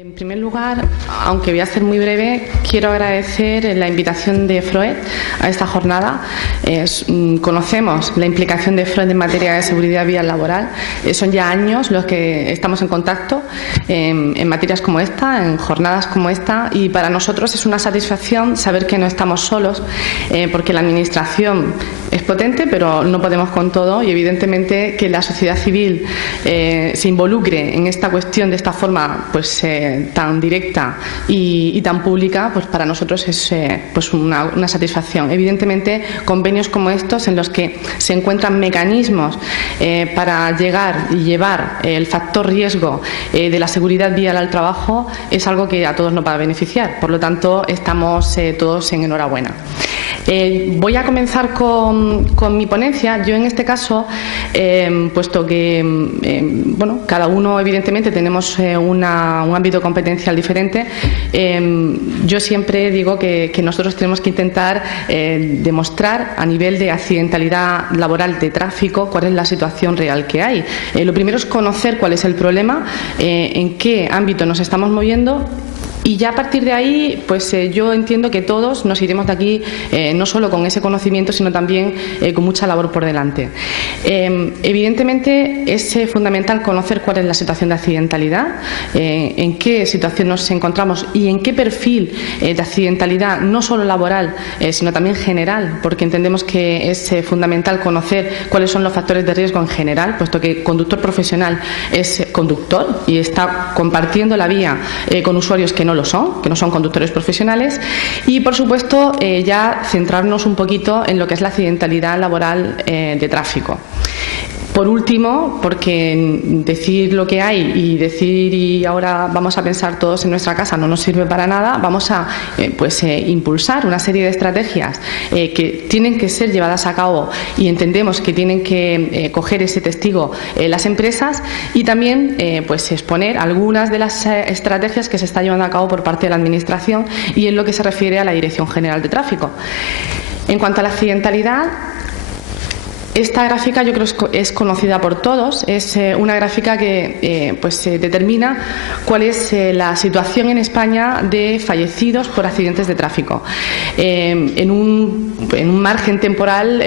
En primer lugar, aunque voy a ser muy breve, quiero agradecer la invitación de FROED a esta jornada. Conocemos la implicación de FROED en materia de seguridad vial laboral. Son ya años los que estamos en contacto en materias como esta, en jornadas como esta, y para nosotros es una satisfacción saber que no estamos solos, porque la Administración es potente, pero no podemos con todo, y evidentemente que la sociedad civil se involucre en esta cuestión de esta forma tan directa y tan pública, pues para nosotros es una satisfacción. Evidentemente, convenios como estos en los que se encuentran mecanismos para llegar y llevar el factor riesgo de la seguridad vial al trabajo es algo que a todos nos va a beneficiar. Por lo tanto, estamos todos en enhorabuena. Voy a comenzar con mi ponencia. Yo en este caso, puesto que cada uno evidentemente tenemos un ámbito competencial diferente, yo siempre digo que nosotros tenemos que intentar demostrar a nivel de accidentalidad laboral de tráfico cuál es la situación real que hay. Lo primero es conocer cuál es el problema, en qué ámbito nos estamos moviendo. Y ya a partir de ahí, yo entiendo que todos nos iremos de aquí no solo con ese conocimiento, sino también con mucha labor por delante. Evidentemente es fundamental conocer cuál es la situación de accidentalidad, en qué situación nos encontramos y en qué perfil de accidentalidad, no solo laboral, sino también general, porque entendemos que es fundamental conocer cuáles son los factores de riesgo en general, puesto que conductor profesional es conductor y está compartiendo la vía con usuarios que no son conductores profesionales, y por supuesto ya centrarnos un poquito en lo que es la accidentalidad laboral de tráfico. Por último, porque decir lo que hay y decir y ahora vamos a pensar todos en nuestra casa no nos sirve para nada, vamos a impulsar una serie de estrategias que tienen que ser llevadas a cabo, y entendemos que tienen que coger ese testigo las empresas, y también exponer algunas de las estrategias que se están llevando a cabo por parte de la Administración y en lo que se refiere a la Dirección General de Tráfico. En cuanto a la accidentalidad, esta gráfica yo creo que es conocida por todos. Es una gráfica que determina cuál es la situación en España de fallecidos por accidentes de tráfico en un margen temporal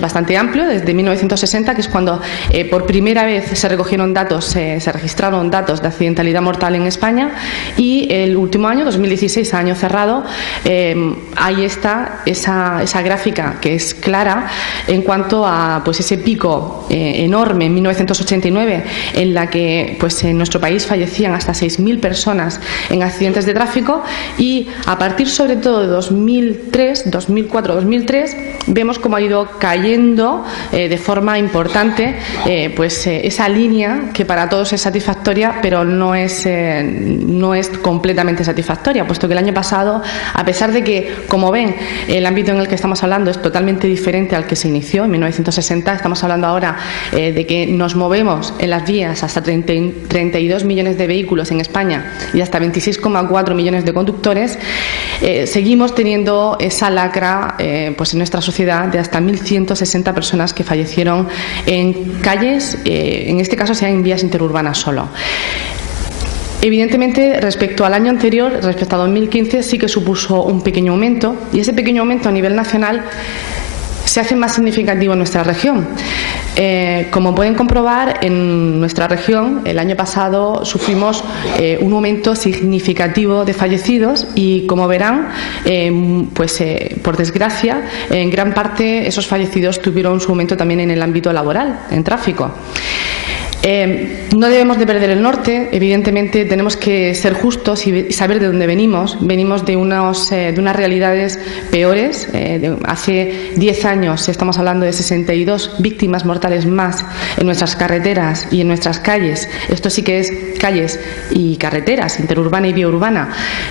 bastante amplio, desde 1960, que es cuando por primera vez se registraron datos de accidentalidad mortal en España, y el último año, 2016, año cerrado, ahí está esa gráfica que es clara en cuanto a ese pico enorme en 1989, en la que en nuestro país fallecían hasta 6.000 personas en accidentes de tráfico, y a partir sobre todo de 2004-2003 vemos cómo ha ido cayendo de forma importante esa línea que para todos es satisfactoria, pero no es completamente satisfactoria, puesto que el año pasado, a pesar de que, como ven, el ámbito en el que estamos hablando es totalmente diferente al que se inició en 1960, estamos hablando ahora de que nos movemos en las vías hasta 32 millones de vehículos en España y hasta 26,4 millones de conductores, seguimos teniendo esa lacra en nuestra sociedad de hasta 1.160 personas que fallecieron en calles, en este caso sea en vías interurbanas solo. Evidentemente, respecto al año anterior, respecto a 2015, sí que supuso un pequeño aumento, y ese pequeño aumento a nivel nacional se hace más significativo en nuestra región. Como pueden comprobar, en nuestra región el año pasado sufrimos un aumento significativo de fallecidos, y como verán, por desgracia, en gran parte esos fallecidos tuvieron su aumento también en el ámbito laboral, en tráfico. No debemos de perder el norte. Evidentemente tenemos que ser justos y saber de dónde venimos. Venimos de unas realidades peores. Hace 10 años estamos hablando de 62 víctimas mortales más en nuestras carreteras y en nuestras calles. Esto sí que es calles y carreteras, interurbana y biurbana,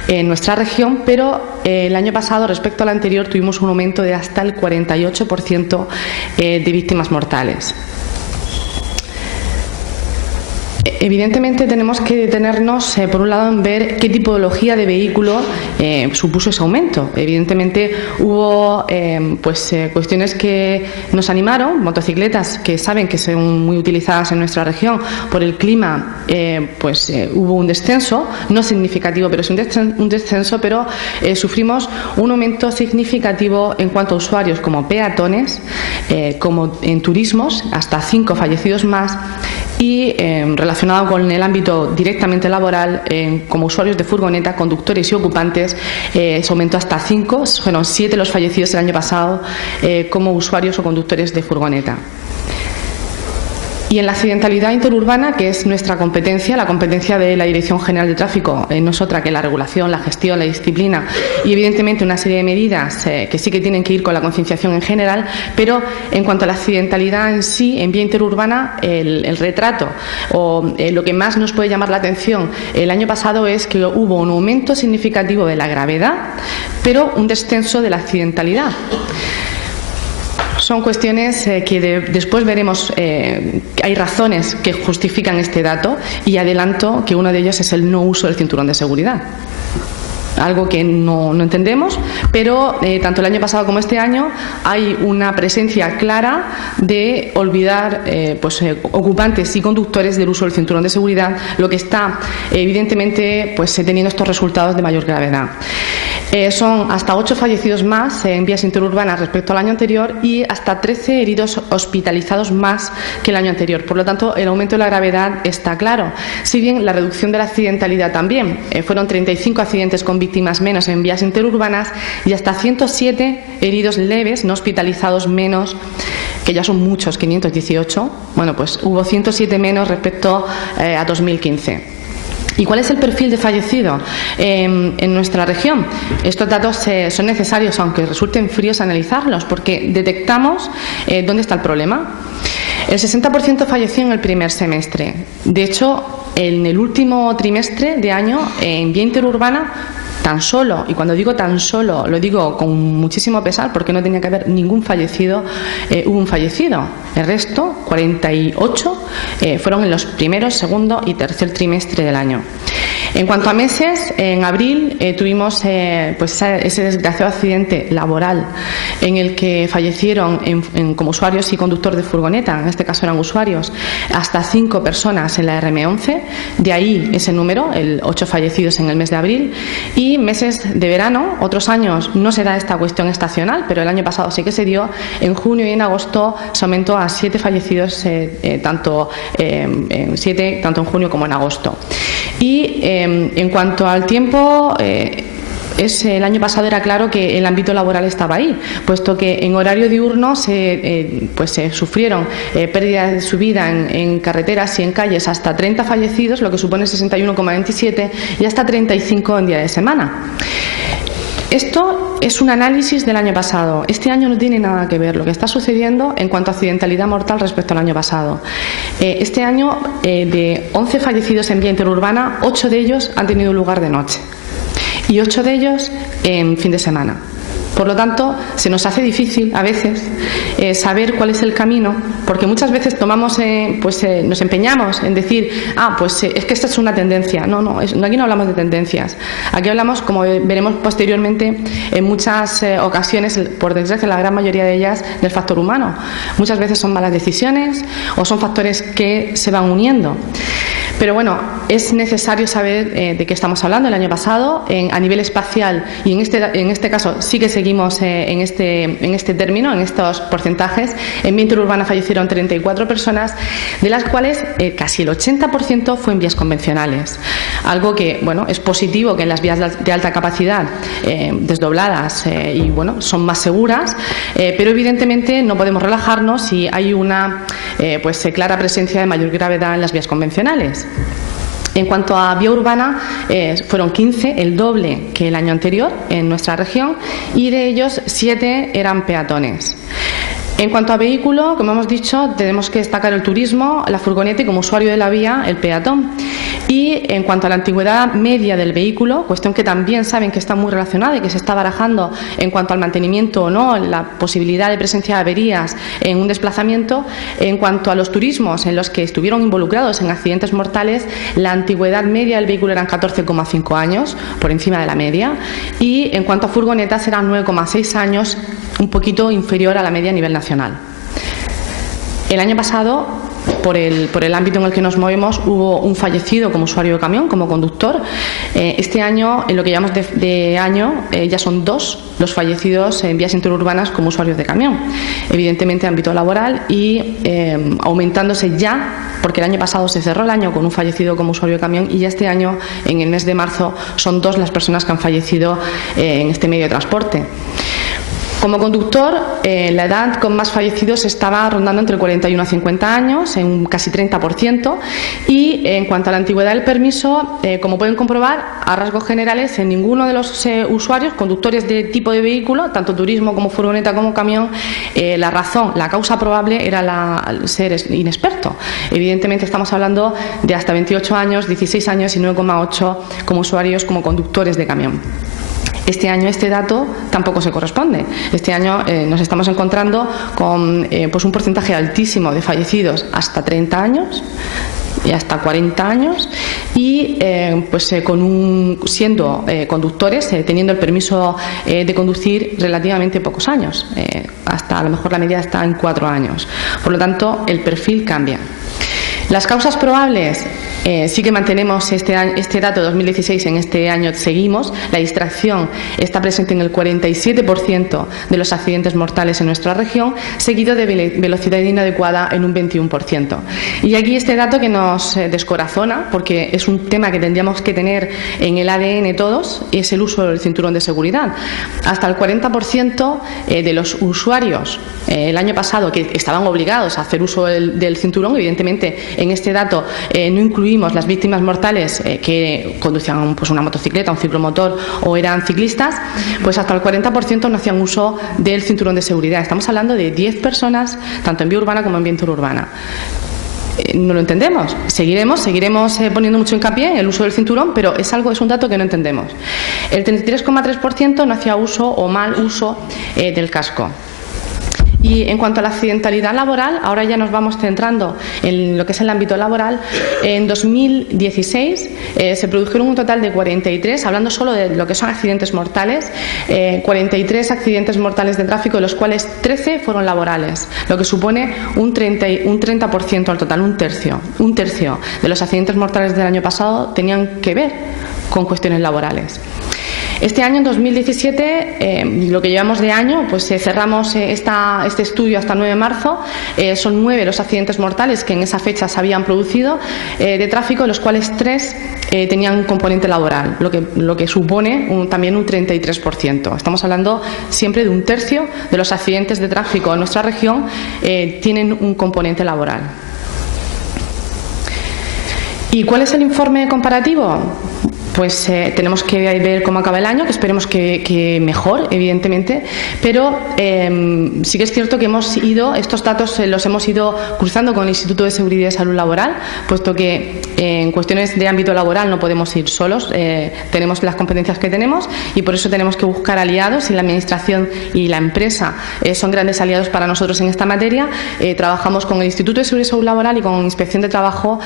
en nuestra región, pero el año pasado, respecto al anterior, tuvimos un aumento de hasta el 48% de víctimas mortales. Evidentemente tenemos que detenernos, por un lado, en ver qué tipología de vehículo supuso ese aumento. Evidentemente hubo cuestiones que nos animaron, motocicletas que saben que son muy utilizadas en nuestra región por el clima, hubo un descenso, no significativo, pero es un descenso, pero sufrimos un aumento significativo en cuanto a usuarios como peatones, como en turismos, hasta 5 fallecidos más, y relacionado con el ámbito directamente laboral, como usuarios de furgoneta, conductores y ocupantes, se aumentó hasta 5, fueron 7 los fallecidos el año pasado como usuarios o conductores de furgoneta. Y en la accidentalidad interurbana, que es nuestra competencia, la competencia de la Dirección General de Tráfico, no es otra que la regulación, la gestión, la disciplina y evidentemente una serie de medidas que sí que tienen que ir con la concienciación en general, pero en cuanto a la accidentalidad en sí, en vía interurbana, el retrato o lo que más nos puede llamar la atención el año pasado es que hubo un aumento significativo de la gravedad, pero un descenso de la accidentalidad. Son cuestiones que después veremos, hay razones que justifican este dato y adelanto que uno de ellos es el no uso del cinturón de seguridad. Algo que no entendemos, pero tanto el año pasado como este año hay una presencia clara de olvidar ocupantes y conductores del uso del cinturón de seguridad, lo que está evidentemente teniendo estos resultados de mayor gravedad. Son hasta 8 fallecidos más en vías interurbanas respecto al año anterior y hasta 13 heridos hospitalizados más que el año anterior. Por lo tanto, el aumento de la gravedad está claro. Si bien la reducción de la accidentalidad también, fueron 35 accidentes con víctimas menos en vías interurbanas y hasta 107 heridos leves no hospitalizados menos, que ya son muchos, 518. Bueno, pues hubo 107 menos respecto a 2015. ¿Y cuál es el perfil de fallecido en nuestra región? Estos datos son necesarios, aunque resulten fríos, analizarlos, porque detectamos dónde está el problema. El 60% falleció en el primer semestre. De hecho, en el último trimestre de año, en vía interurbana, tan solo, y cuando digo tan solo, lo digo con muchísimo pesar porque no tenía que haber ningún fallecido, hubo un fallecido. El resto, 48, fueron en los primeros, segundo y tercer trimestre del año. En cuanto a meses, en abril tuvimos ese desgraciado accidente laboral en el que fallecieron como usuarios y conductor de furgoneta, en este caso eran usuarios, hasta 5 personas en la RM11, de ahí ese número, 8 fallecidos en el mes de abril. Y meses de verano, otros años no se da esta cuestión estacional, pero el año pasado sí que se dio, en junio y en agosto se aumentó a 7 fallecidos, tanto en junio como en agosto. Y en cuanto al tiempo, el año pasado era claro que el ámbito laboral estaba ahí, puesto que en horario diurno se sufrieron pérdidas de su vida en carreteras y en calles hasta 30 fallecidos, lo que supone 61,27, y hasta 35 en día de semana. Esto es un análisis del año pasado. Este año no tiene nada que ver lo que está sucediendo en cuanto a accidentalidad mortal respecto al año pasado. Este año, de 11 fallecidos en vía interurbana, 8 de ellos han tenido lugar de noche y 8 de ellos en fin de semana. Por lo tanto, se nos hace difícil a veces saber cuál es el camino, porque muchas veces nos empeñamos en decir, es que esta es una tendencia. No, aquí no hablamos de tendencias. Aquí hablamos, como veremos posteriormente, en muchas ocasiones, por desgracia, la gran mayoría de ellas, del factor humano. Muchas veces son malas decisiones o son factores que se van uniendo. Pero bueno, es necesario saber de qué estamos hablando. El año pasado, a nivel espacial, y en este caso sí que seguimos en este término, en estos porcentajes, en vía interurbana fallecieron 34 personas, de las cuales casi el 80% fue en vías convencionales. Algo que, bueno, es positivo, que en las vías de alta capacidad desdobladas son más seguras, pero evidentemente no podemos relajarnos si hay una clara presencia de mayor gravedad en las vías convencionales. En cuanto a vía urbana, fueron 15, el doble que el año anterior en nuestra región, y de ellos 7 eran peatones. En cuanto a vehículo, como hemos dicho, tenemos que destacar el turismo, la furgoneta y como usuario de la vía, el peatón. Y en cuanto a la antigüedad media del vehículo, cuestión que también saben que está muy relacionada y que se está barajando en cuanto al mantenimiento o no, la posibilidad de presencia de averías en un desplazamiento. En cuanto a los turismos en los que estuvieron involucrados en accidentes mortales, la antigüedad media del vehículo eran 14,5 años, por encima de la media, y en cuanto a furgonetas eran 9,6 años, un poquito inferior a la media a nivel nacional. El año pasado, por el ámbito en el que nos movemos, hubo un fallecido como usuario de camión, como conductor. Este año, en lo que llamamos de año, ya son 2 los fallecidos en vías interurbanas como usuarios de camión. Evidentemente, ámbito laboral y aumentándose ya, porque el año pasado se cerró el año con un fallecido como usuario de camión y ya este año, en el mes de marzo, son 2 las personas que han fallecido en este medio de transporte. Como conductor, la edad con más fallecidos estaba rondando entre 41 a 50 años, en un casi 30%, y en cuanto a la antigüedad del permiso, como pueden comprobar, a rasgos generales, en ninguno de los usuarios, conductores de tipo de vehículo, tanto turismo como furgoneta como camión, la causa probable era ser inexperto. Evidentemente estamos hablando de hasta 28 años, 16 años y 9,8 como usuarios, como conductores de camión. Este año este dato tampoco se corresponde. Este año nos estamos encontrando con pues un porcentaje altísimo de fallecidos hasta 30 años y hasta 40 años y siendo conductores, teniendo el permiso de conducir relativamente pocos años, hasta a lo mejor la media está en 4 años. Por lo tanto, el perfil cambia. Las causas probables, sí que mantenemos este dato de 2016, en este año seguimos. La distracción está presente en el 47% de los accidentes mortales en nuestra región, seguido de velocidad inadecuada en un 21%. Y aquí este dato que nos descorazona, porque es un tema que tendríamos que tener en el ADN todos, es el uso del cinturón de seguridad. Hasta el 40% de los usuarios el año pasado que estaban obligados a hacer uso del cinturón, evidentemente en este dato no incluimos las víctimas mortales que conducían pues una motocicleta, un ciclomotor o eran ciclistas, pues hasta el 40% no hacían uso del cinturón de seguridad. Estamos hablando de 10 personas, tanto en vía urbana como en vía interurbana. No lo entendemos. Seguiremos poniendo mucho hincapié en el uso del cinturón, pero es un dato que no entendemos. El 33,3% no hacía uso o mal uso del casco. Y en cuanto a la accidentalidad laboral, ahora ya nos vamos centrando en lo que es el ámbito laboral. En 2016 se produjeron un total de 43, hablando solo de lo que son accidentes mortales, 43 accidentes mortales de tráfico, de los cuales 13 fueron laborales, lo que supone un 30% al total, un tercio de los accidentes mortales del año pasado tenían que ver con cuestiones laborales. Este año, en 2017, lo que llevamos de año, pues cerramos este estudio hasta el 9 de marzo. Son 9 los accidentes mortales que en esa fecha se habían producido de tráfico, de los cuales 3 tenían un componente laboral, lo que supone también un 33%. Estamos hablando siempre de un tercio de los accidentes de tráfico en nuestra región tienen un componente laboral. ¿Y cuál es el informe comparativo? Pues tenemos que ver cómo acaba el año, que esperemos que mejor, evidentemente, pero sí que es cierto que estos datos los hemos ido cruzando con el Instituto de Seguridad y Salud Laboral, puesto que en cuestiones de ámbito laboral no podemos ir solos, tenemos las competencias que tenemos y por eso tenemos que buscar aliados, y la Administración y la empresa son grandes aliados para nosotros en esta materia. Trabajamos con el Instituto de Seguridad y Salud Laboral y con Inspección de Trabajo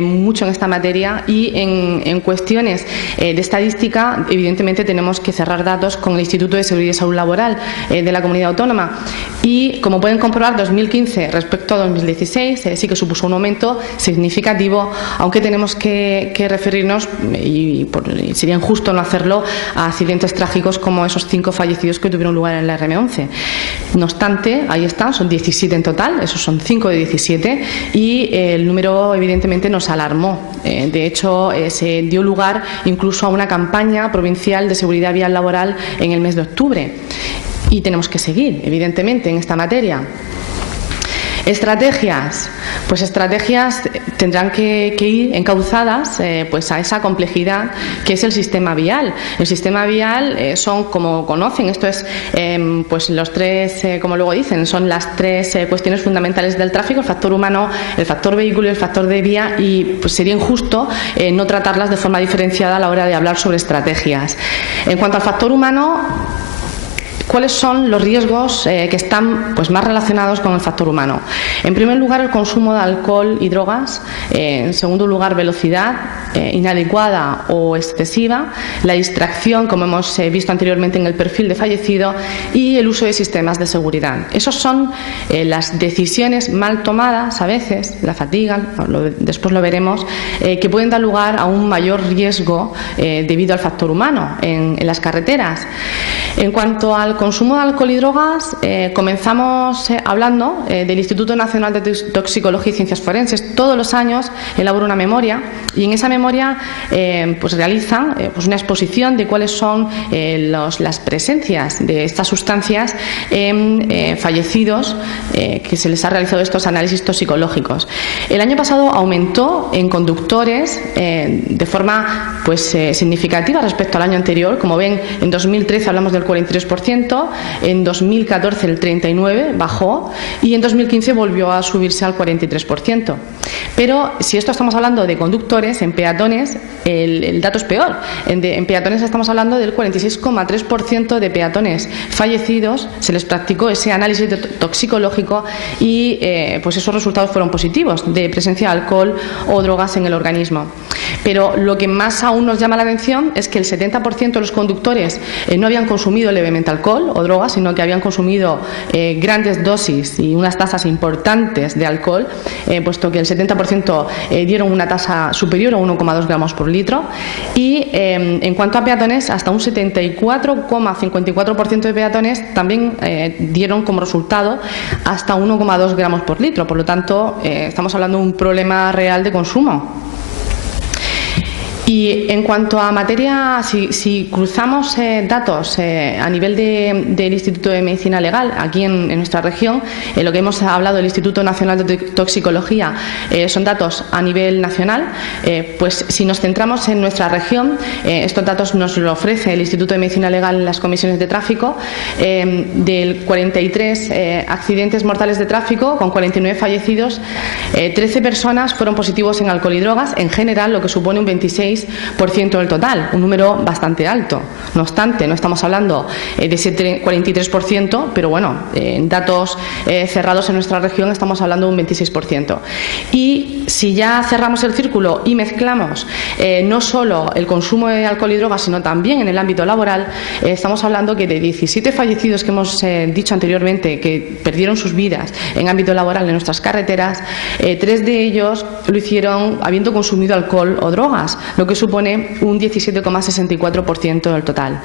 mucho en esta materia, y en cuestiones de estadística, evidentemente tenemos que cerrar datos con el Instituto de Seguridad y Salud Laboral de la Comunidad Autónoma. Y como pueden comprobar, 2015 respecto a 2016 sí que supuso un aumento significativo, aunque tenemos que referirnos, y sería injusto no hacerlo, a accidentes trágicos como esos 5 fallecidos que tuvieron lugar en la RM11. No obstante, ahí están, son 17 en total, esos son 5 de 17, y el número evidentemente nos alarmó. De hecho, se dio lugar incluso a una campaña provincial de seguridad vial laboral en el mes de octubre. Y tenemos que seguir, evidentemente, en esta materia. Estrategias. Pues estrategias tendrán que ir encauzadas pues a esa complejidad que es el sistema vial. El sistema vial son, como conocen, esto es pues los tres, como luego dicen, son las tres cuestiones fundamentales del tráfico: el factor humano, el factor vehículo y el factor de vía, y pues sería injusto no tratarlas de forma diferenciada a la hora de hablar sobre estrategias. En cuanto al factor humano, ¿cuáles son los riesgos que están pues más relacionados con el factor humano? En primer lugar, el consumo de alcohol y drogas. En segundo lugar, velocidad inadecuada o excesiva, la distracción, como hemos visto anteriormente en el perfil de fallecido, y el uso de sistemas de seguridad. Esas son las decisiones mal tomadas, a veces, la fatiga, después lo veremos, que pueden dar lugar a un mayor riesgo debido al factor humano en las carreteras. En cuanto al consumo de alcohol y drogas, comenzamos hablando del Instituto Nacional de Toxicología y Ciencias Forenses. Todos los años elabora una memoria, y en esa memoria pues realiza pues una exposición de cuáles son las presencias de estas sustancias en fallecidos que se les ha realizado estos análisis toxicológicos. El año pasado aumentó en conductores de forma pues significativa respecto al año anterior. Como ven, en 2013 hablamos del 43%, en 2014 el 39% bajó, y en 2015 volvió a subirse al 43%. Pero si esto estamos hablando de conductores, en peatones el dato es peor. En peatones estamos hablando del 46,3% de peatones fallecidos se les practicó ese análisis toxicológico, y pues esos resultados fueron positivos, de presencia de alcohol o drogas en el organismo. Pero lo que más aún nos llama la atención es que el 70% de los conductores no habían consumido levemente alcohol o drogas, sino que habían consumido grandes dosis y unas tasas importantes de alcohol, puesto que el 70% dieron una tasa superior a 1,2 gramos por litro, y en cuanto a peatones, hasta un 74,54% de peatones también dieron como resultado hasta 1,2 gramos por litro. Por lo tanto, estamos hablando de un problema real de consumo. Y en cuanto a materia, si cruzamos datos a nivel del Instituto de Medicina Legal, aquí en nuestra región, lo que hemos hablado del Instituto Nacional de Toxicología son datos a nivel nacional, pues si nos centramos en nuestra región, estos datos nos lo ofrece el Instituto de Medicina Legal en las comisiones de tráfico. Del 43 accidentes mortales de tráfico, con 49 fallecidos, 13 personas fueron positivos en alcohol y drogas, en general, lo que supone un 26% del total, un número bastante alto. No obstante, no estamos hablando de ese 43%, pero bueno, en datos cerrados en nuestra región estamos hablando de un 26%. Y si ya cerramos el círculo y mezclamos no solo el consumo de alcohol y drogas, sino también en el ámbito laboral, estamos hablando que de 17 fallecidos que hemos dicho anteriormente que perdieron sus vidas en ámbito laboral en nuestras carreteras, 3 de ellos lo hicieron habiendo consumido alcohol o drogas, lo que supone un 17,64% del total.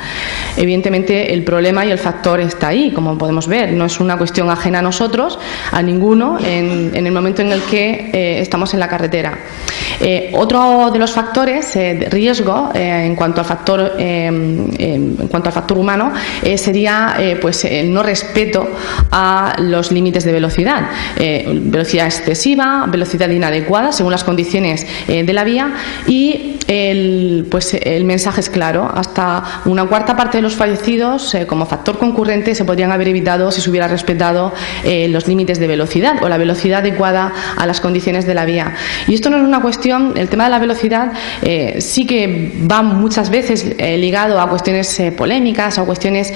Evidentemente, el problema y el factor está ahí, como podemos ver. No es una cuestión ajena a nosotros, a ninguno, en el momento en el que estamos en la carretera. Otro de los factores de riesgo en cuanto al factor humano sería pues el no respeto a los límites de velocidad, velocidad excesiva, velocidad inadecuada según las condiciones de la vía, y el mensaje es claro: hasta una cuarta parte de los fallecidos como factor concurrente se podrían haber evitado si se hubiera respetado los límites de velocidad o la velocidad adecuada a las condiciones de la vía. Y esto no es una cuestión, el tema de la velocidad sí que va muchas veces ligado a cuestiones polémicas o cuestiones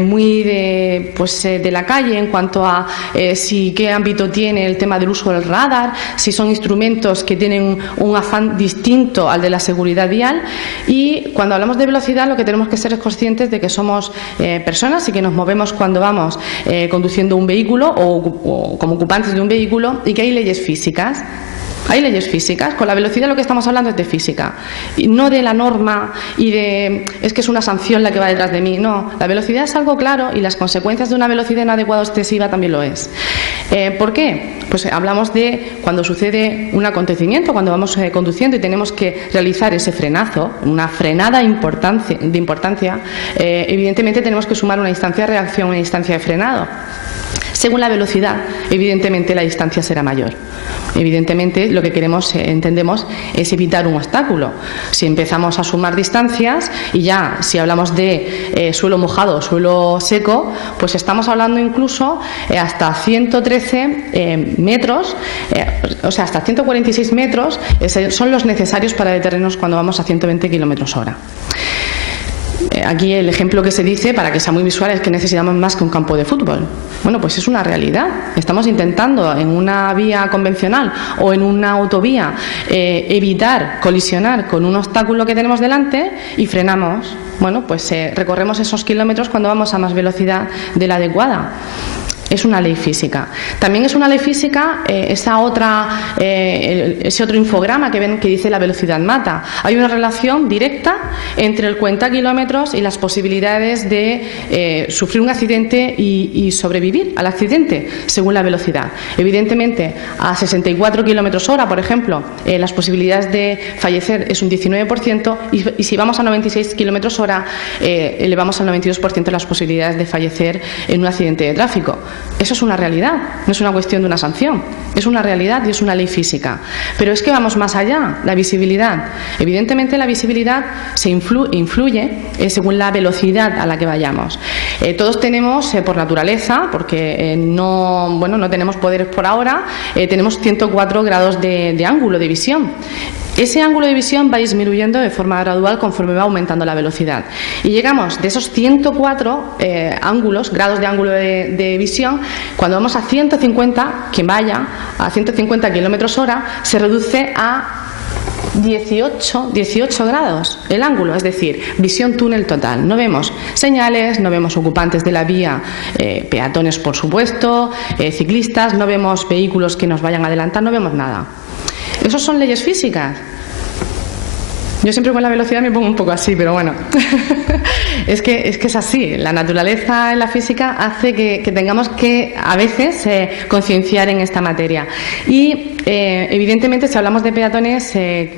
muy de la calle, en cuanto a qué ámbito tiene el tema del uso del radar, si son instrumentos que tienen un afán distinto al de la seguridad vial. Y cuando hablamos de velocidad, lo que tenemos que ser es conscientes de que somos personas y que nos movemos cuando vamos conduciendo un vehículo o como ocupantes de un vehículo, y que hay leyes físicas. Hay leyes físicas. Con la velocidad lo que estamos hablando es de física, y no de la norma y de es que es una sanción la que va detrás de mí. No, la velocidad es algo claro, y las consecuencias de una velocidad inadecuada o excesiva también lo es. ¿Por qué? Pues hablamos de cuando sucede un acontecimiento, cuando vamos conduciendo y tenemos que realizar ese frenazo, una frenada de importancia, evidentemente tenemos que sumar una instancia de reacción, una instancia de frenado. Según la velocidad, evidentemente la distancia será mayor. Evidentemente lo que queremos, entendemos, es evitar un obstáculo. Si empezamos a sumar distancias y ya si hablamos de suelo mojado o suelo seco, pues estamos hablando incluso hasta 113 metros, o sea, hasta 146 metros son los necesarios para detenernos cuando vamos a 120 kilómetros hora. Aquí el ejemplo que se dice, para que sea muy visual, es que necesitamos más que un campo de fútbol. Bueno, pues es una realidad. Estamos intentando en una vía convencional o en una autovía evitar colisionar con un obstáculo que tenemos delante y frenamos. Bueno, pues recorremos esos kilómetros cuando vamos a más velocidad de la adecuada. Es una ley física. También es una ley física ese otro infograma que ven que dice la velocidad mata. Hay una relación directa entre el cuenta kilómetros y las posibilidades de sufrir un accidente y sobrevivir al accidente según la velocidad. Evidentemente, a 64 kilómetros hora, por ejemplo, las posibilidades de fallecer es un 19% y si vamos a 96 kilómetros hora, elevamos al 92% las posibilidades de fallecer en un accidente de tráfico. Eso es una realidad, no es una cuestión de una sanción, es una realidad y es una ley física. Pero es que vamos más allá, la visibilidad. Evidentemente la visibilidad se influye según la velocidad a la que vayamos. Todos tenemos, por naturaleza, porque no tenemos poderes por ahora, tenemos 104 grados de ángulo de visión. Ese ángulo de visión va disminuyendo de forma gradual conforme va aumentando la velocidad. Y llegamos de esos 104 grados de ángulo de visión, cuando vamos a 150, quien vaya a 150 kilómetros hora, se reduce a 18 grados el ángulo, es decir, visión túnel total. No vemos señales, no vemos ocupantes de la vía, peatones por supuesto, ciclistas, no vemos vehículos que nos vayan a adelantar, no vemos nada. Esas son leyes físicas. Yo siempre con la velocidad me pongo un poco así, pero bueno, es que es así. La naturaleza en la física hace que tengamos que a veces concienciar en esta materia. Y evidentemente si hablamos de peatones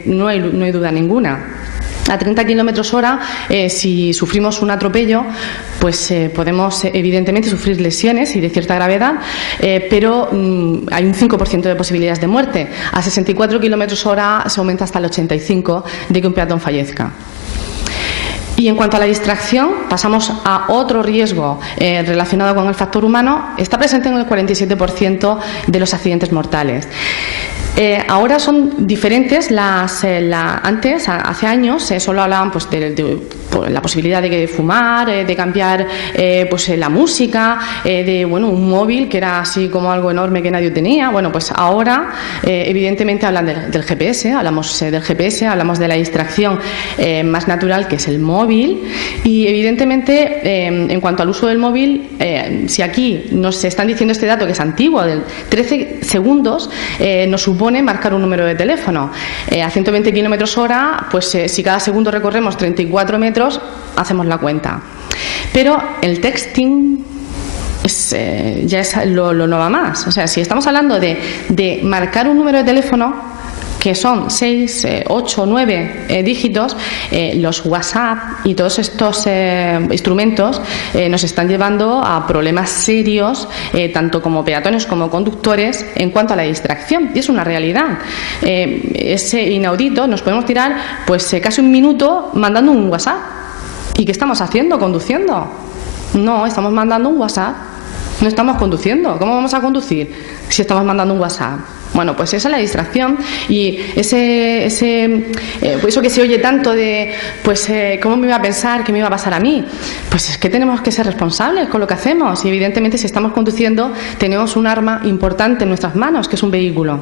no hay duda ninguna. A 30 kilómetros hora, si sufrimos un atropello, pues podemos evidentemente sufrir lesiones y de cierta gravedad, pero hay un 5% de posibilidades de muerte. A 64 kilómetros hora se aumenta hasta el 85% de que un peatón fallezca. Y en cuanto a la distracción, pasamos a otro riesgo relacionado con el factor humano. Está presente en el 47% de los accidentes mortales. Ahora son diferentes antes, hace años, solo hablaban pues de la posibilidad de fumar, de cambiar pues la música, de un móvil que era así como algo enorme que nadie tenía. Bueno, pues ahora evidentemente hablan del GPS, hablamos de la distracción más natural, que es el móvil, y evidentemente en cuanto al uso del móvil, si aquí nos están diciendo este dato que es antiguo, del 13 segundos, nos supone marcar un número de teléfono. A 120 kilómetros hora, pues si cada segundo recorremos 34 metros, hacemos la cuenta. Pero el texting ya es lo no va más. O sea, si estamos hablando de marcar un número de teléfono, que son 6, 8, 9 dígitos, los WhatsApp y todos estos instrumentos nos están llevando a problemas serios, tanto como peatones como conductores, en cuanto a la distracción. Y es una realidad. Es inaudito, nos podemos tirar pues casi un minuto mandando un WhatsApp. ¿Y qué estamos haciendo? ¿Conduciendo? No, estamos mandando un WhatsApp. No estamos conduciendo. ¿Cómo vamos a conducir si estamos mandando un WhatsApp? Bueno, pues esa es la distracción y eso que se oye tanto de, pues, ¿cómo me iba a pensar? ¿Qué me iba a pasar a mí? Pues es que tenemos que ser responsables con lo que hacemos y evidentemente si estamos conduciendo tenemos un arma importante en nuestras manos, que es un vehículo.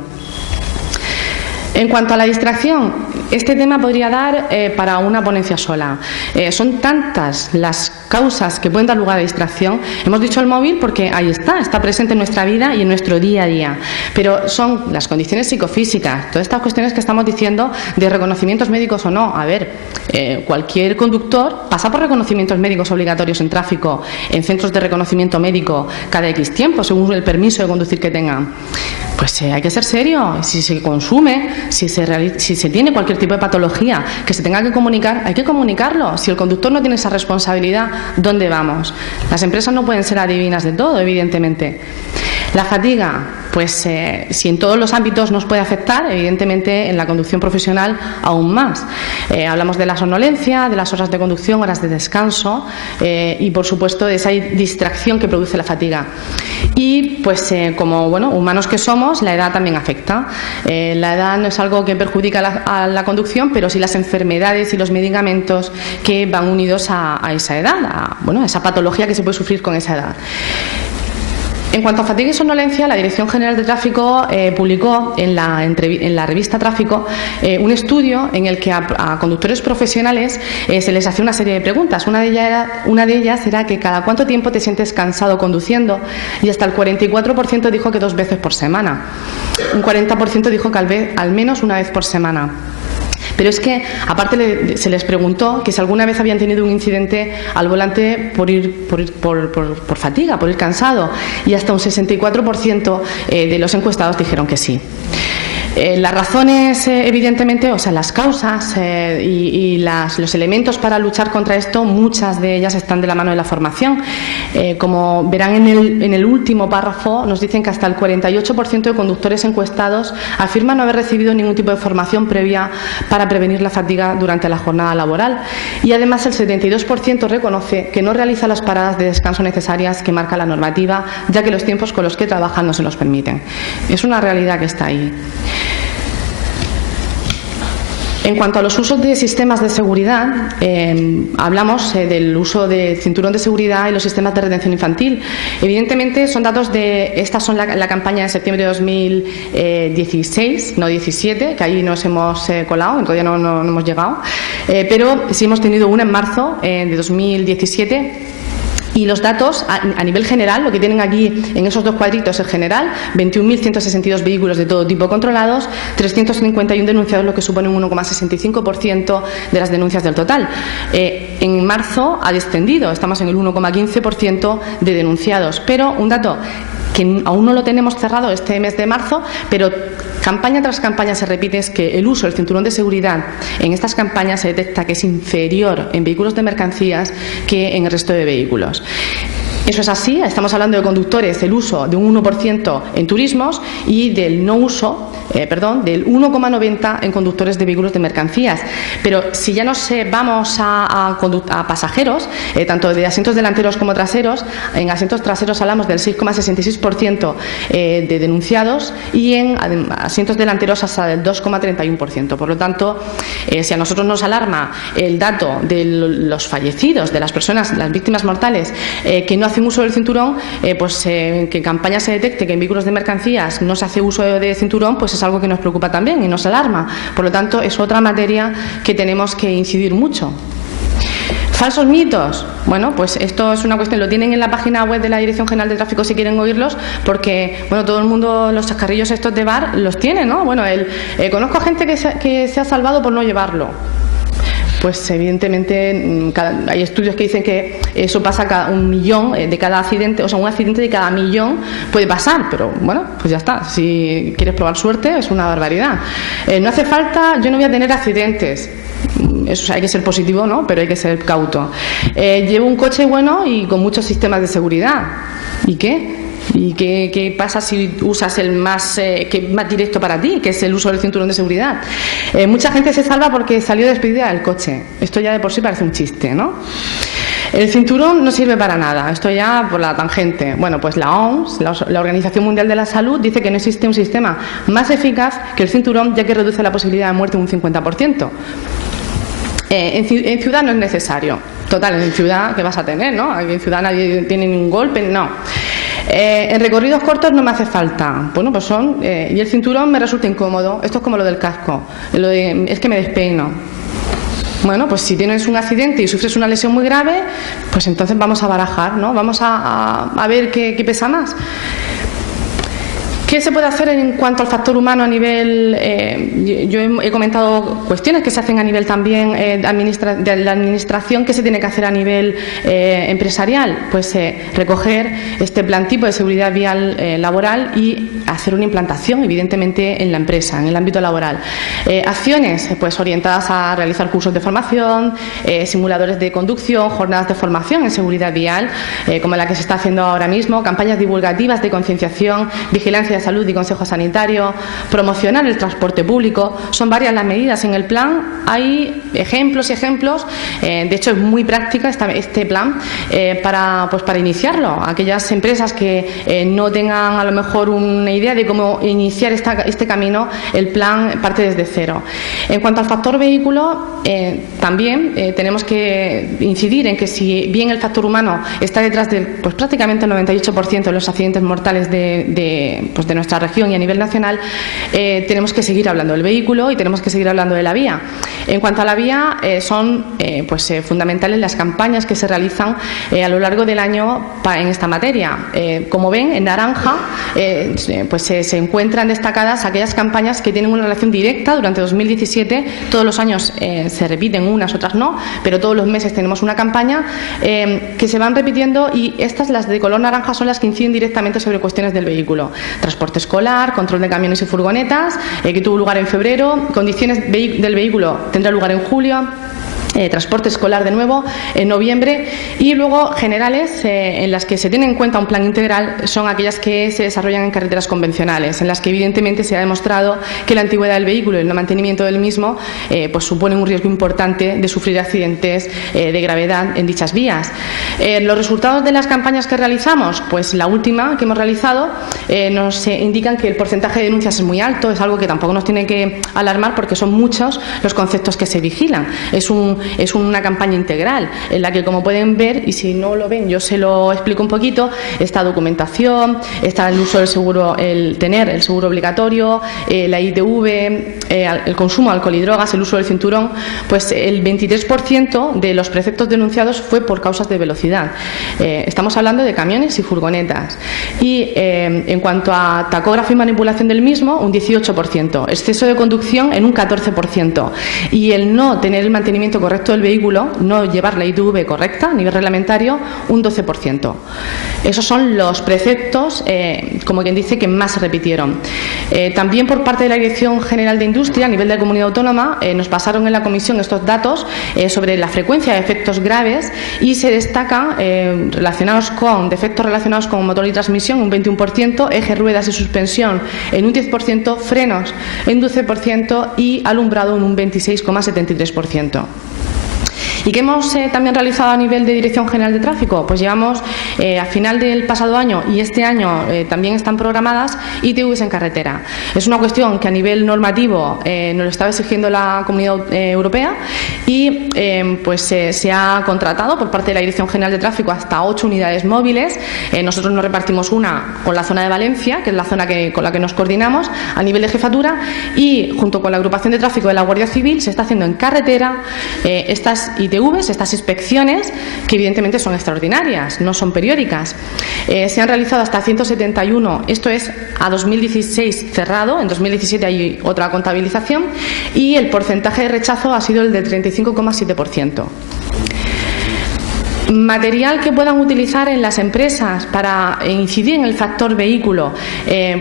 En cuanto a la distracción, este tema podría dar para una ponencia sola. Son tantas las causas que pueden dar lugar a distracción. Hemos dicho el móvil porque ahí está presente en nuestra vida y en nuestro día a día. Pero son las condiciones psicofísicas, todas estas cuestiones que estamos diciendo de reconocimientos médicos o no. A ver, Cualquier conductor pasa por reconocimientos médicos obligatorios en tráfico, en centros de reconocimiento médico cada X tiempo, según el permiso de conducir que tengan. Pues hay que ser serio. Si se consume, si se tiene cualquier tipo de patología que se tenga que comunicar, hay que comunicarlo. Si el conductor no tiene esa responsabilidad, ¿dónde vamos? Las empresas no pueden ser adivinas de todo, evidentemente. La fatiga, pues si en todos los ámbitos nos puede afectar, evidentemente en la conducción profesional aún más. Hablamos de la somnolencia, de las horas de conducción, horas de descanso y, por supuesto, de esa distracción que produce la fatiga. Y, pues, como humanos que somos, la edad también afecta. La edad no es algo que perjudica a la conducción, pero sí las enfermedades y los medicamentos que van unidos a esa edad, a esa patología que se puede sufrir con esa edad. En cuanto a fatiga y somnolencia, la Dirección General de Tráfico publicó en la revista Tráfico un estudio en el que a conductores profesionales se les hacía una serie de preguntas. Una de ellas era que cada cuánto tiempo te sientes cansado conduciendo, y hasta el 44% dijo que 2 veces por semana. Un 40% dijo que al menos una vez por semana. Pero es que, aparte, se les preguntó que si alguna vez habían tenido un incidente al volante por fatiga, por ir cansado, y hasta un 64% de los encuestados dijeron que sí. Las razones, evidentemente, o sea, las causas y los elementos para luchar contra esto, muchas de ellas están de la mano de la formación. Como verán en el último párrafo, nos dicen que hasta el 48% de conductores encuestados afirman no haber recibido ningún tipo de formación previa para prevenir la fatiga durante la jornada laboral. Y además el 72% reconoce que no realiza las paradas de descanso necesarias que marca la normativa, ya que los tiempos con los que trabajan no se los permiten. Es una realidad que está ahí. En cuanto a los usos de sistemas de seguridad, hablamos del uso de cinturón de seguridad y los sistemas de retención infantil. Evidentemente son datos estas son la campaña de septiembre de 2016, no 17, que ahí nos hemos colado, todavía no hemos llegado, pero sí hemos tenido una en marzo de 2017. Y los datos a nivel general, lo que tienen aquí en esos dos cuadritos en general, 21.162 vehículos de todo tipo controlados, 351 denunciados, lo que supone un 1,65% de las denuncias del total. En marzo ha descendido, estamos en el 1,15% de denunciados, pero un dato que aún no lo tenemos cerrado este mes de marzo, pero campaña tras campaña se repite, es que el uso del cinturón de seguridad en estas campañas se detecta que es inferior en vehículos de mercancías que en el resto de vehículos. Eso es así, estamos hablando de conductores, el uso de un 1% en turismos y del no uso, del 1,90% en conductores de vehículos de mercancías. Pero si ya nos vamos a pasajeros, tanto de asientos delanteros como traseros, en asientos traseros hablamos del 6,66% de denunciados y en asientos delanteros hasta del 2,31%. Por lo tanto, si a nosotros nos alarma el dato de los fallecidos, de las personas, las víctimas mortales, que no hacen uso del cinturón, que en campaña se detecte que en vehículos de mercancías no se hace uso de cinturón, pues es algo que nos preocupa también y nos alarma. Por lo tanto, es otra materia que tenemos que incidir mucho. ¿Falsos mitos? Bueno, pues esto es una cuestión, lo tienen en la página web de la Dirección General de Tráfico si quieren oírlos, porque todo el mundo, los chascarrillos estos de bar los tiene, ¿no? Conozco a gente que se ha salvado por no llevarlo. Pues evidentemente hay estudios que dicen que eso pasa cada 1 millón de cada accidente, o sea, un accidente de cada 1.000.000 puede pasar, pero pues ya está, si quieres probar suerte es una barbaridad. No hace falta, yo no voy a tener accidentes. Eso hay que ser positivo, ¿no? Pero hay que ser cauto. Llevo un coche bueno y con muchos sistemas de seguridad. ¿Y qué? ¿Y qué pasa si usas el más directo para ti, que es el uso del cinturón de seguridad? Mucha gente se salva porque salió despedida del coche. Esto ya de por sí parece un chiste, ¿no? El cinturón no sirve para nada, esto ya por la tangente. Bueno, pues la OMS, la Organización Mundial de la Salud, dice que no existe un sistema más eficaz que el cinturón, ya que reduce la posibilidad de muerte un 50%. En ciudad no es necesario. Total, en ciudad, ¿qué vas a tener, no? En ciudad nadie tiene ningún golpe, no. En recorridos cortos no me hace falta. Bueno, pues y el cinturón me resulta incómodo. Esto es como lo del casco. Es que me despeino. Bueno, pues si tienes un accidente y sufres una lesión muy grave, pues entonces vamos a barajar, ¿no? Vamos a ver qué pesa más. ¿Qué se puede hacer en cuanto al factor humano a nivel? Yo he comentado cuestiones que se hacen a nivel también de la administración. ¿Qué se tiene que hacer a nivel empresarial? Pues recoger este plan tipo de seguridad vial laboral y hacer una implantación, evidentemente, en la empresa, en el ámbito laboral. Acciones pues orientadas a realizar cursos de formación, simuladores de conducción, jornadas de formación en seguridad vial, como la que se está haciendo ahora mismo, campañas divulgativas de concienciación, vigilancia de salud y consejo sanitario, promocionar el transporte público. Son varias las medidas en el plan. Hay ejemplos y ejemplos. De hecho, es muy práctica este plan para iniciarlo. Aquellas empresas que no tengan a lo mejor una idea de cómo iniciar este camino, el plan parte desde cero. En cuanto al factor vehículo, también tenemos que incidir en que si bien el factor humano está detrás de pues prácticamente el 98% de los accidentes mortales de nuestra región y a nivel nacional, tenemos que seguir hablando del vehículo y tenemos que seguir hablando de la vía. En cuanto a la vía, son fundamentales las campañas que se realizan a lo largo del año en esta materia. Como ven, en naranja se encuentran destacadas aquellas campañas que tienen una relación directa durante 2017. Todos los años se repiten unas, otras no, pero todos los meses tenemos una campaña que se van repitiendo, y las de color naranja son las que inciden directamente sobre cuestiones del vehículo. Transporte escolar, control de camiones y furgonetas, que tuvo lugar en febrero, condiciones del vehículo tendrá lugar en julio, transporte escolar de nuevo en noviembre, y luego generales en las que se tiene en cuenta un plan integral son aquellas que se desarrollan en carreteras convencionales, en las que evidentemente se ha demostrado que la antigüedad del vehículo y el mantenimiento del mismo supone un riesgo importante de sufrir accidentes de gravedad en dichas vías. Los resultados de las campañas que realizamos, pues la última que hemos realizado, nos indican que el porcentaje de denuncias es muy alto. Es algo que tampoco nos tiene que alarmar, porque son muchos los conceptos que se vigilan. Es una campaña integral en la que, como pueden ver, y si no lo ven yo se lo explico un poquito, está documentación, está el uso del seguro, el tener el seguro obligatorio, la ITV, el consumo de alcohol y drogas, el uso del cinturón. Pues el 23% de los preceptos denunciados fue por causas de velocidad. Estamos hablando de camiones y furgonetas. Y en cuanto a tacógrafo y manipulación del mismo, un 18%, exceso de conducción en un 14%, y el no tener el mantenimiento correcto del vehículo, no llevar la ITV correcta a nivel reglamentario, un 12%. Esos son los preceptos, como quien dice, que más se repitieron. También por parte de la Dirección General de Industria, a nivel de la Comunidad Autónoma, nos pasaron en la comisión estos datos sobre la frecuencia de efectos graves, y se destacan defectos relacionados con motor y transmisión, un 21%, eje, ruedas y suspensión en un 10%, frenos en un 12% y alumbrado en un 26,73%. ¿Y qué hemos también realizado a nivel de Dirección General de Tráfico? Pues llevamos, a final del pasado año y este año también están programadas ITVs en carretera. Es una cuestión que a nivel normativo nos lo estaba exigiendo la Comunidad Europea, y se ha contratado por parte de la Dirección General de Tráfico hasta 8 unidades móviles. Nosotros nos repartimos una con la zona de Valencia, que es la zona con la que nos coordinamos a nivel de jefatura, y junto con la agrupación de tráfico de la Guardia Civil se está haciendo en carretera estas ITVs, estas inspecciones, que evidentemente son extraordinarias, no son periódicas. Se han realizado hasta 171, esto es a 2016 cerrado, en 2017 hay otra contabilización, y el porcentaje de rechazo ha sido el de 35,7%. Material que puedan utilizar en las empresas para incidir en el factor vehículo,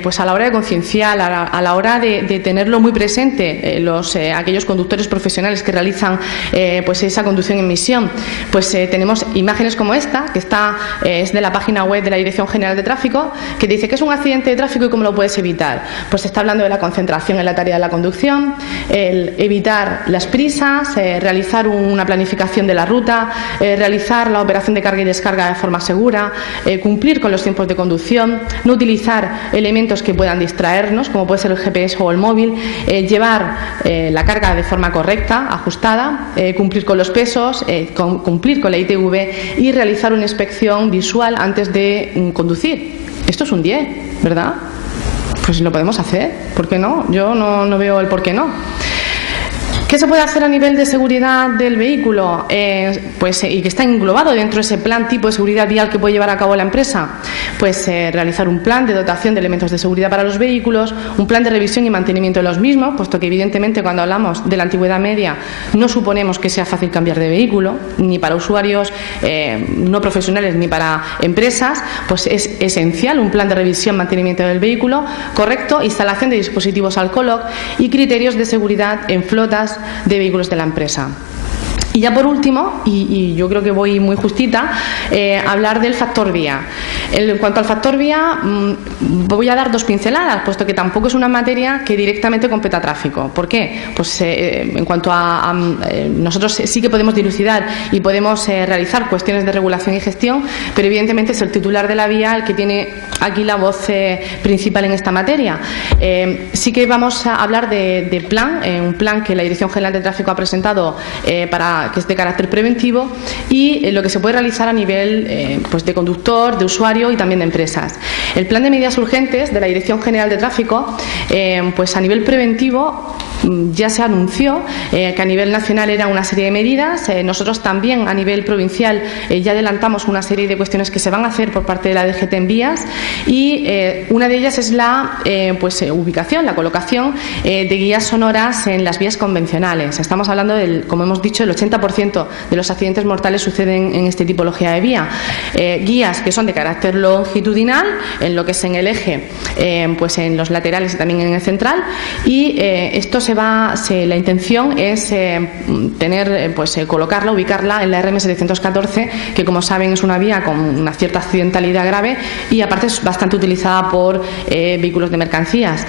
pues a la hora de concienciar, a la hora de tenerlo muy presente, aquellos conductores profesionales que realizan esa conducción en misión. Pues tenemos imágenes como esta, que es de la página web de la Dirección General de Tráfico, que dice que es un accidente de tráfico y cómo lo puedes evitar. Pues está hablando de la concentración en la tarea de la conducción, el evitar las prisas, realizar una planificación de la ruta, realizar la operación de carga y descarga de forma segura, cumplir con los tiempos de conducción, no utilizar elementos que puedan distraernos, como puede ser el GPS o el móvil, llevar la carga de forma correcta, ajustada, cumplir con los pesos, cumplir con la ITV y realizar una inspección visual antes de conducir. Esto es un 10, ¿verdad? Pues lo podemos hacer, ¿por qué no? Yo no veo el por qué no. ¿Qué se puede hacer a nivel de seguridad del vehículo? Y que está englobado dentro de ese plan tipo de seguridad vial que puede llevar a cabo la empresa. Pues realizar un plan de dotación de elementos de seguridad para los vehículos, un plan de revisión y mantenimiento de los mismos, puesto que evidentemente cuando hablamos de la antigüedad media no suponemos que sea fácil cambiar de vehículo, ni para usuarios no profesionales ni para empresas, pues es esencial un plan de revisión y mantenimiento del vehículo correcto, instalación de dispositivos alcohol y criterios de seguridad en flotas de vehículos de la empresa. Y ya por último, y yo creo que voy muy justita, hablar del factor vía. En cuanto al factor vía, voy a dar dos pinceladas, puesto que tampoco es una materia que directamente compete a tráfico. ¿Por qué? Pues en cuanto a nosotros sí que podemos dilucidar y podemos realizar cuestiones de regulación y gestión, pero evidentemente es el titular de la vía el que tiene aquí la voz principal en esta materia. Sí que vamos a hablar de plan, un plan que la Dirección General de Tráfico ha presentado que es de carácter preventivo y lo que se puede realizar a nivel pues de conductor, de usuario y también de empresas. El plan de medidas urgentes de la Dirección General de Tráfico, pues a nivel preventivo ya se anunció que a nivel nacional era una serie de medidas. Nosotros también a nivel provincial ya adelantamos una serie de cuestiones que se van a hacer por parte de la DGT en vías y una de ellas es la ubicación, la colocación de guías sonoras en las vías convencionales. Estamos hablando del, como hemos dicho, el 80% de los accidentes mortales suceden en esta tipología de vía. Guías que son de carácter longitudinal, en lo que es en el eje, pues en los laterales y también en el central, y esto la intención es colocarla, ubicarla en la RM 714, que como saben es una vía con una cierta accidentalidad grave y aparte es bastante utilizada por vehículos de mercancías.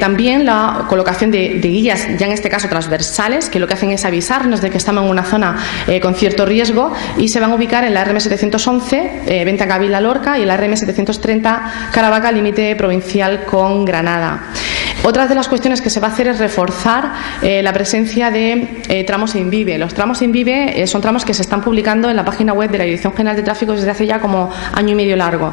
También la colocación de guías, ya en este caso transversales, que lo que hacen es avisarnos de que estamos en una zona con cierto riesgo y se van a ubicar en la RM 711, Venta Cavila Lorca, y en la RM 730, Caravaca, límite provincial con Granada. Otra de las cuestiones que se va a hacer es reforzar la presencia de tramos INVIVE. Los tramos INVIVE son tramos que se están publicando en la página web de la Dirección General de Tráfico desde hace ya como año y medio largo.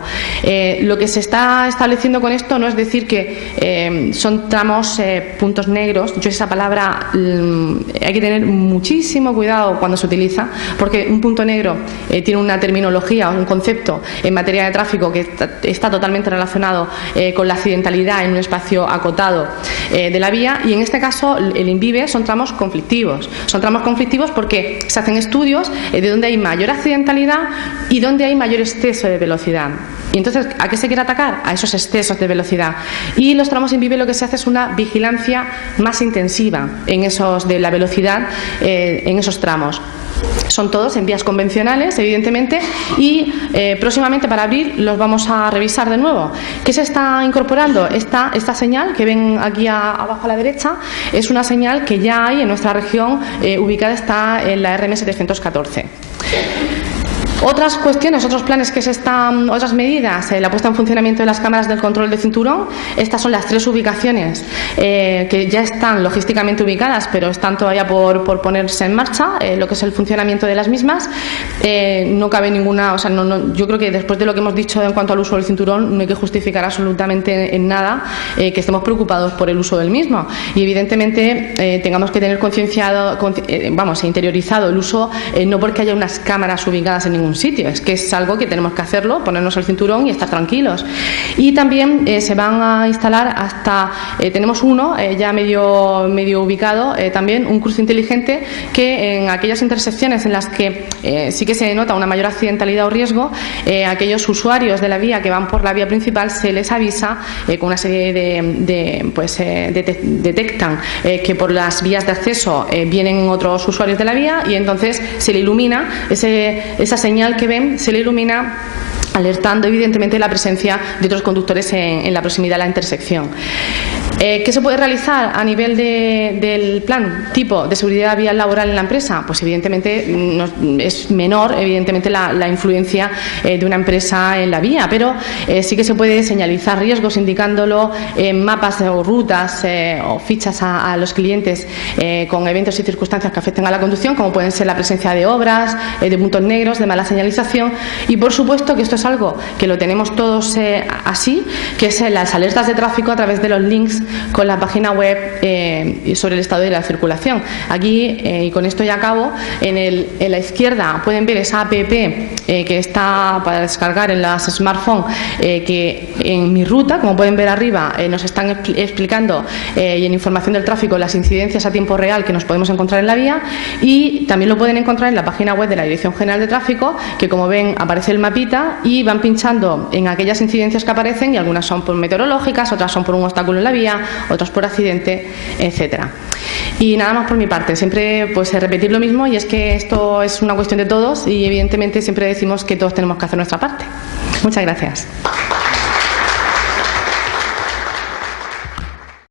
Lo que se está estableciendo con esto no es decir que son tramos puntos negros. Yo esa palabra hay que tener muchísimo cuidado cuando se utiliza, porque un punto negro tiene una terminología, un concepto en materia de tráfico que está totalmente relacionado con la accidentalidad en un espacio acotado de la vía, y en este caso el INVIVE son tramos conflictivos. Son tramos conflictivos porque se hacen estudios de dónde hay mayor accidentalidad y dónde hay mayor exceso de velocidad. Y entonces, ¿a qué se quiere atacar? A esos excesos de velocidad. Y los tramos INVIVE lo que se hace es una vigilancia más intensiva en esos de la velocidad en esos tramos. Son todos en vías convencionales, evidentemente, y próximamente para abril los vamos a revisar de nuevo. ¿Qué se está incorporando? Esta señal que ven aquí abajo a la derecha es una señal que ya hay en nuestra región, ubicada está en la RM 714. Otras cuestiones, otros planes que otras medidas, la puesta en funcionamiento de las cámaras del control de cinturón. Estas son las 3 ubicaciones que ya están logísticamente ubicadas, pero están todavía por ponerse en marcha, lo que es el funcionamiento de las mismas. No cabe ninguna, yo creo que después de lo que hemos dicho en cuanto al uso del cinturón, no hay que justificar absolutamente en nada que estemos preocupados por el uso del mismo. Y evidentemente tengamos que tener interiorizado el uso, no porque haya unas cámaras ubicadas en ningún sitio, es que es algo que tenemos que hacerlo, ponernos el cinturón y estar tranquilos. Y también se van a instalar tenemos uno ya medio ubicado, también un cruce inteligente que en aquellas intersecciones en las que sí que se nota una mayor accidentalidad o riesgo, aquellos usuarios de la vía que van por la vía principal se les avisa con una serie detectan que por las vías de acceso vienen otros usuarios de la vía y entonces se le ilumina esa señal que ven, se le ilumina alertando evidentemente la presencia de otros conductores en la proximidad de la intersección. ¿Qué se puede realizar a nivel del plan tipo de seguridad vial laboral en la empresa? Pues evidentemente es menor evidentemente la influencia de una empresa en la vía, pero sí que se puede señalizar riesgos indicándolo en mapas o rutas o fichas a los clientes con eventos y circunstancias que afecten a la conducción, como pueden ser la presencia de obras, de puntos negros, de mala señalización, y por supuesto que esto es algo que lo tenemos todos así, que es las alertas de tráfico a través de los links con la página web sobre el estado de la circulación. Aquí, y con esto ya acabo, en la izquierda pueden ver esa app que está para descargar en las smartphones, que en Mi Ruta, como pueden ver arriba, nos están explicando y en información del tráfico las incidencias a tiempo real que nos podemos encontrar en la vía, y también lo pueden encontrar en la página web de la Dirección General de Tráfico, que como ven aparece el mapita y van pinchando en aquellas incidencias que aparecen, y algunas son por meteorológicas, otras son por un obstáculo en la vía, otras por accidente, etcétera. Y nada más por mi parte, siempre pues repetir lo mismo, y es que esto es una cuestión de todos y evidentemente siempre decimos que todos tenemos que hacer nuestra parte. Muchas gracias.